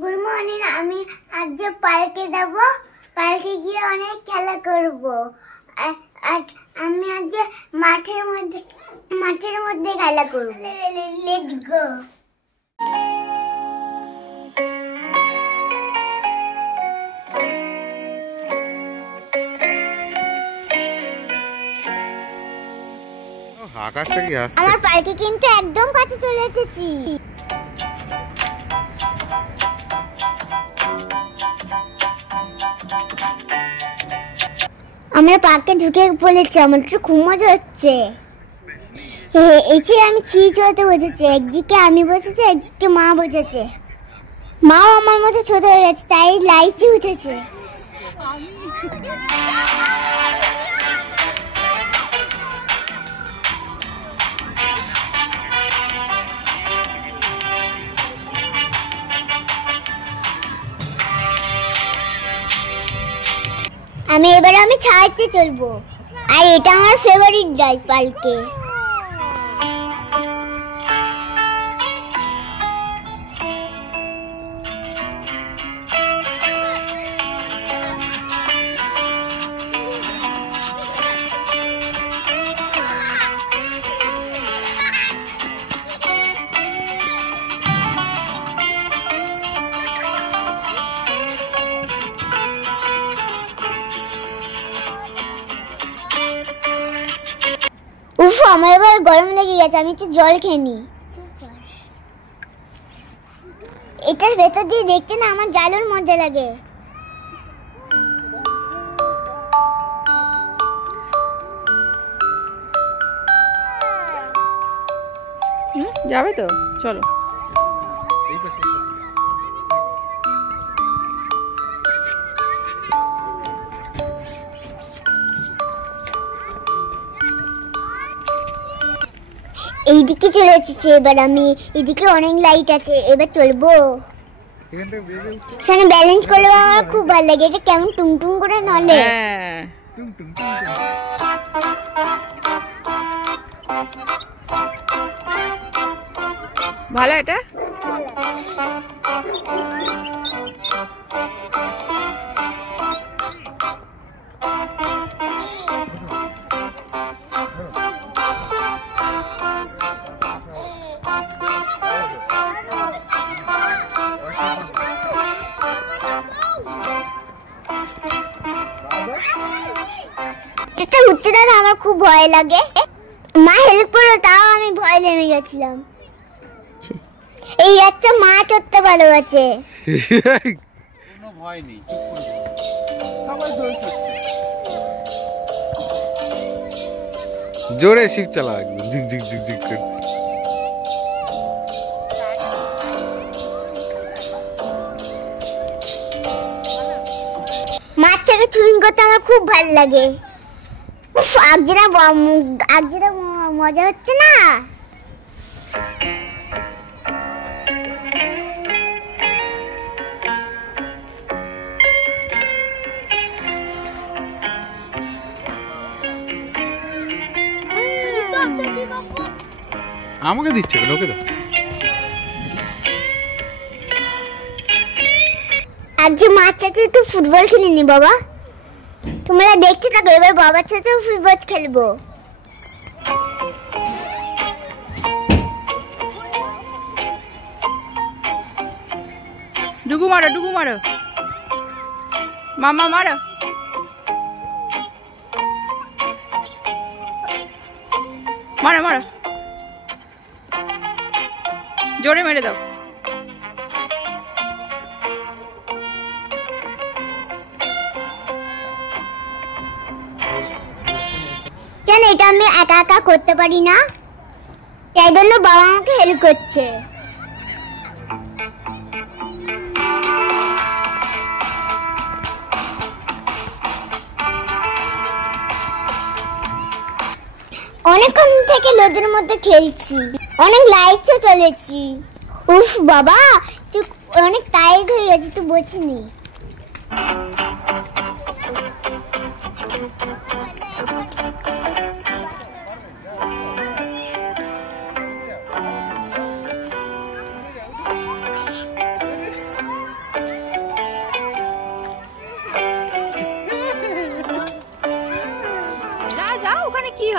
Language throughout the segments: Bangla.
Good morning. আমি আজ পার্কে যাব, পার্কে গিয়ে অনেক খেলা করব। আর আমি আজ মাঠের মধ্যে খেলা করব। Let's go. আকাশটা কি আসছে? আমার পার্কে কিন্তু একদম কাছে চলে এসেছি। আমরা পার্কে ঢুকে পড়েছি, আমার তো খুব মজা হচ্ছে। এই যে আমি ছিঁড়ে চড়তে বসেছি, একদিকে আমি বসেছি, একদিকে মা বসেছে। মাও আমার মতো ছোট হয়ে গেছে, তাই লাইটে উঠেছে। আমি ছাড়তে চলবো, আর এটা আমার ফেভারিট ড্রাইভ পার্কে। উফ, আমার এবার গরম লেগে গেছে, আমি একটু জল খেয়ে নি। এটার ভেতর দিয়ে দেখতে না আমার জালুর মজা লাগে। যাবে তো, চলো। এইদিকে চলে এসেছি, এবার আমি এদিকে অনেক লাইট আছে, এবার চলবো। এখানে ব্যালেন্স করলে আমার খুব ভালো লাগে, এটা কেমন টুংটুং করে নলে। ভালো এটা। এটা উঠতে দাঁড়া আমার খুব ভয় লাগে, মা হেল্প করলো, তাও আমি ভয় নেমে গেছিলাম। এই বাচ্চা মা চড়তে ভালোবাসে। কোনো ভয় নেই, সবাই দোল চড়ছে। জোরে শিপ চালা, একদম ঝিক ঝিক ঝিক ঝিক করে। মাছটাকে চুইং করতে আমার খুব ভালো লাগে। আজ যেটা মজা হচ্ছে না। আমাকে দিচ্ছে, ওকে দাও। আজ যে মাছ চাচা একটু ফুটবল খেলিনি বাবা, তোমরা দেখতে থাকো, এবার বাবার সাথে ফুটবল খেলবো। ডুগু মারো, ডুগু মারো, মামা মারো। মারো মারো, জোরে মেরে দাও। জান, এটা আমি একা একা করতে পারি না, তাই জন্য বাবা আমাকে হেল্প করছে। অনেকক্ষণ থেকে লোদের মধ্যে খেলছি, অনেক লাইটও চলেছি। উফ বাবা, তুই অনেক টায়ার্ড হয়ে গেছি, তুই বসিনি।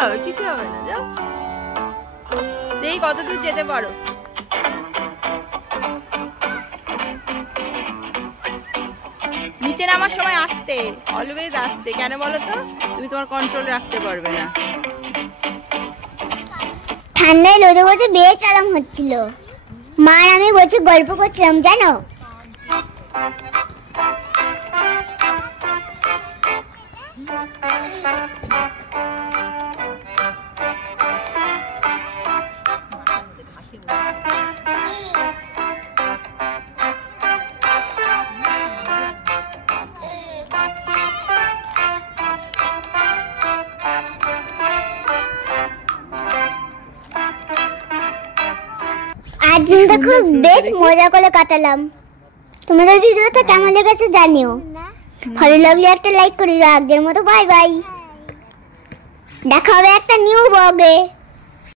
হবে, কিছু হবে না, যাও। দেখি কত দূর যেতে পারো। নিচে নামার সময় আসতে, অলওয়েজ আসতে। কেন বলো তো? তুমি তোমার কন্ট্রোল রাখতে পারবে না। ঠান্ডায় রোদে বসে বেশ আরাম হচ্ছিল। মা আর আমি বসে গল্প করছিলাম জানো। আজ দিনটা খুব বেশ মজা করে কাটালাম। তোমাদের ভিডিওটা কেমন লেগেছে জানিও। ভালো লাগলে একটা লাইক করে দাও। আগের মতো বাই বাই। দেখা হবে একটা নিউ ব্লগে।